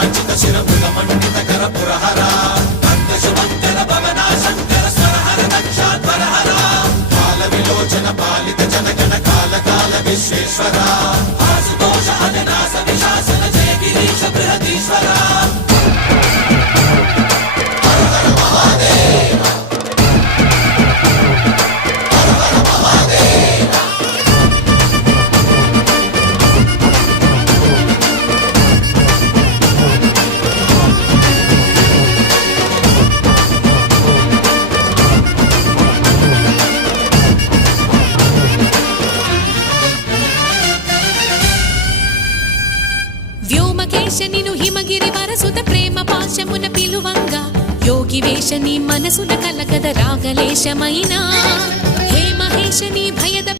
కరాచిత శిరముల మండిత కర పురహర శుభంకర భవనా శంకర స్వరహర దక్షాధ్వరహర కాల విలోచన పాలిత జనగణ కాల కాల విశ్వేశ్వర ఆశుతోష అవినాశ విశాసన జయ గిరీశ బృహదీశ్వర వ్యోమకేశనిను హిమగిరి వరసుత ప్రేమ పాశమున పిలువంగా యోగి వేషని మనసున కలగద రాగలేశమైనా హే మహేశని భయద